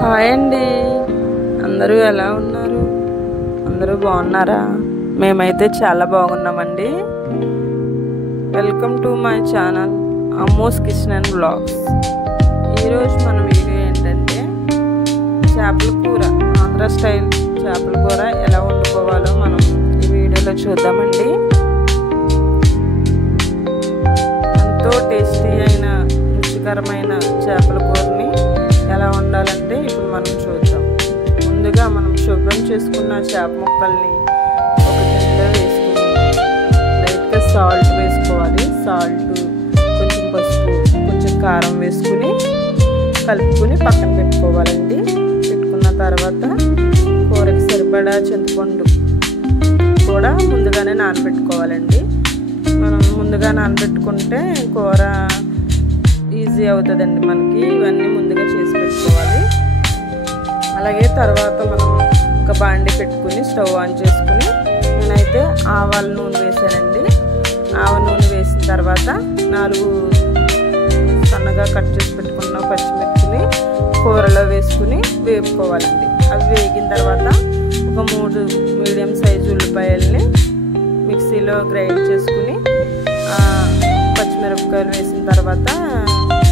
Hi అండి, అందరూ ఎలా ఉన్నారు? అందరూ బాగున్నారా? మేమైతే చాలా బాగున్నామండి. Welcome to my channel Ammo's kitchen and vlogs. ఈరోజు మన వీడియో ఏంటంటే చేపల కూర, ఆంధ్ర స్టైల్ చేపల కూర ఎలా వండుకోవాలో మనం ఈ వీడియోలో చూద్దామండి. ఎంతో టేస్టీ అయిన రుచికరమైన చేపల కూరని ఎలా వండాలంటే ఇప్పుడు మనం చూద్దాం. ముందుగా మనం శుభ్రం చేసుకున్న చేప ముక్కల్ని ఒక గిన్నెలో వేసుకుని లైట్గా సాల్ట్ వేసుకోవాలి. సాల్ట్, కొంచెం పసుపు, కొంచెం కారం వేసుకుని కలుపుకుని పక్కన పెట్టుకోవాలండి. పెట్టుకున్న తర్వాత కూరకి సరిపడా చింతపండు కూడా ముందుగానే నానబెట్టుకోవాలండి. మనం ముందుగా నానబెట్టుకుంటే కూర ఈజీ అవుతుందండి మనకి. ఇవన్నీ ముందుగా చేసి పెట్టుకోవాలి. అలాగే తర్వాత మనం ఒక బాండి పెట్టుకుని స్టవ్ ఆన్ చేసుకుని నేనైతే ఆవాల నూనె వేసానండి. ఆవ నూనె వేసిన తర్వాత 4 సన్నగా కట్ చేసి పెట్టుకున్న పచ్చిమిర్చిని కూరలో వేసుకుని వేపుకోవాలండి. అవి వేగిన తర్వాత ఒక 3 మీడియం సైజు ఉల్లిపాయల్ని మిక్సీలో గ్రైండ్ చేసుకుని పచ్చిమిరపకాయలు వేసిన తర్వాత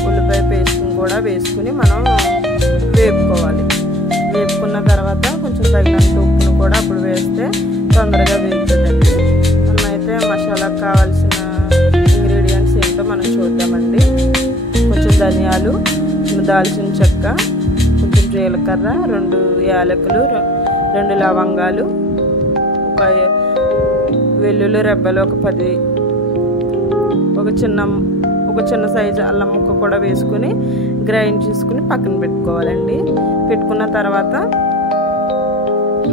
ఉల్లిపాయ పేస్ట్ని కూడా వేసుకుని మనం వేపుకోవాలి. వేపుకున్న తర్వాత కొంచెం తగినంత ఉప్పును కూడా అప్పుడు వేస్తే తొందరగా వేగుతుందండి. మనమైతే మసాలాకు కావాల్సిన ఇంగ్రీడియంట్స్ ఏంటో మనం చూద్దామండి. కొంచెం ధనియాలు, దాల్చిన చెక్క, కొంచెం జీలకర్ర, 2 యాలకులు, 2 లవంగాలు, ఒక వెల్లుల్లి రెబ్బలు ఒక 10, ఒక చిన్న సైజు అల్లం ముక్క కూడా వేసుకుని గ్రైండ్ చేసుకుని పక్కన పెట్టుకోవాలండి. పెట్టుకున్న తర్వాత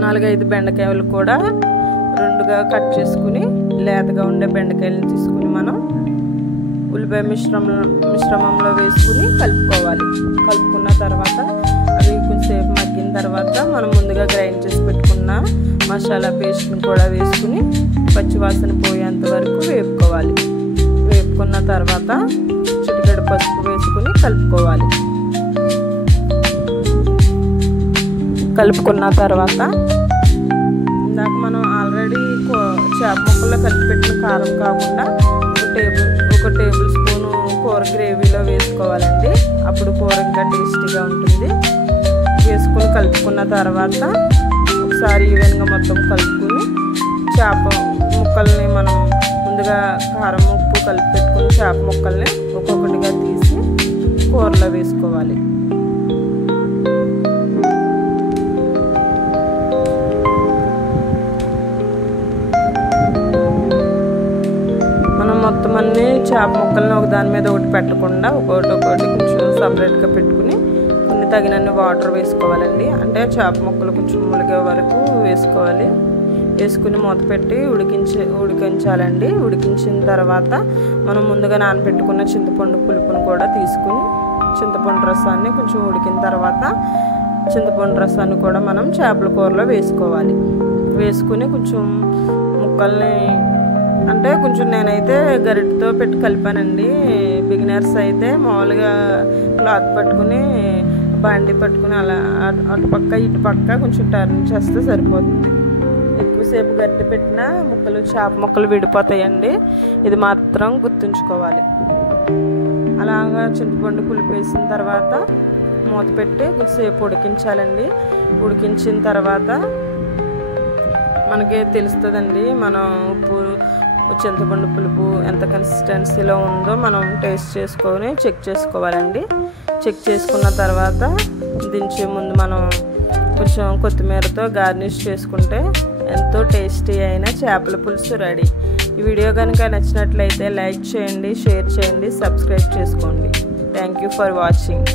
4-5 బెండకాయలు కూడా 2గా కట్ చేసుకుని లేతగా ఉండే బెండకాయలను తీసుకుని మనం ఉల్లిపాయ మిశ్రమంలో వేసుకుని కలుపుకోవాలి. కలుపుకున్న తర్వాత అవి కొంచెంసేపు మగ్గిన తర్వాత మనం ముందుగా గ్రైండ్ చేసి పెట్టుకున్న మసాలా పేస్ట్ని కూడా వేసుకుని పచ్చివాసన పోయేంత వరకు వేపుకోవాలి. వేపుకున్న తర్వాత చిటికెడు పసుపు వేసుకుని కలుపుకోవాలి. కలుపుకున్న తర్వాత ఇందాక మనం ఆల్రెడీ చేప ముక్కల్లో కలిపి పెట్టిన కారం కాకుండా ఒక టేబుల్ స్పూను కూర గ్రేవీలో వేసుకోవాలండి. అప్పుడు కూర ఇంకా టేస్టీగా ఉంటుంది. వేసుకుని కలుపుకున్న తర్వాత ఒకసారి ఈవెన్గా మొత్తం కలుపుకుని చేప ముక్కల్ని మనం ముందుగా కారం ఉప్పు కలిపి పెట్టుకుని చేప ముక్కల్ని ఒక్కొక్కటిగా తీసి కూరలో వేసుకోవాలి. మనం మొత్తం అన్ని చేప ముక్కల్ని ఒకదాని మీద ఒకటి పెట్టకుండా ఒక్కొక్కటి కొంచెం సపరేట్గా పెట్టుకుని కొన్ని తగినన్ని వాటర్ వేసుకోవాలండి. అంటే చేప ముక్కలు కొంచెం ములిగే వరకు వేసుకోవాలి. వేసుకుని మూత పెట్టి ఉడికించాలండి. ఉడికించిన తర్వాత మనం ముందుగా నానబెట్టుకున్న చింతపండు పులుపును కూడా తీసుకుని చింతపండు రసాన్ని కొంచెం ఉడికిన తర్వాత చింతపండు రసాన్ని కూడా మనం చేపల కూరలో వేసుకోవాలి. వేసుకుని కొంచెం ముక్కల్ని అంటే కొంచెం నేనైతే గరిటెతో పెట్టి కలిపానండి. బిగినర్స్ అయితే మామూలుగా క్లాత్ పట్టుకుని బాండి పట్టుకుని అలా అటుపక్క ఇటుపక్క కొంచెం టర్న్ చేస్తే సరిపోతుంది. ఎక్కువసేపు గట్టి పెట్టినా చేప ముక్కలు విడిపోతాయండి. ఇది మాత్రం గుర్తుంచుకోవాలి. అలాగా చింతపండు పులిపేసిన తర్వాత మూత పెట్టి కొద్దిసేపు ఉడికించాలండి. ఉడికించిన తర్వాత మనకి తెలుస్తుందండి మనం ఉప్పు, చింతపండు పులుపు ఎంత కన్సిస్టెన్సీలో ఉందో మనం టేస్ట్ చేసుకొని చెక్ చేసుకోవాలండి. చెక్ చేసుకున్న తర్వాత దించే ముందు మనం కొంచెం కొత్తిమీరతో గార్నిష్ చేసుకుంటే ఎంతో టేస్టీ అయిన చేపల పులుసు రెడీ. ఈ వీడియో కనుక నచ్చినట్లయితే లైక్ చేయండి, షేర్ చేయండి, సబ్స్క్రైబ్ చేసుకోండి. Thank you for watching.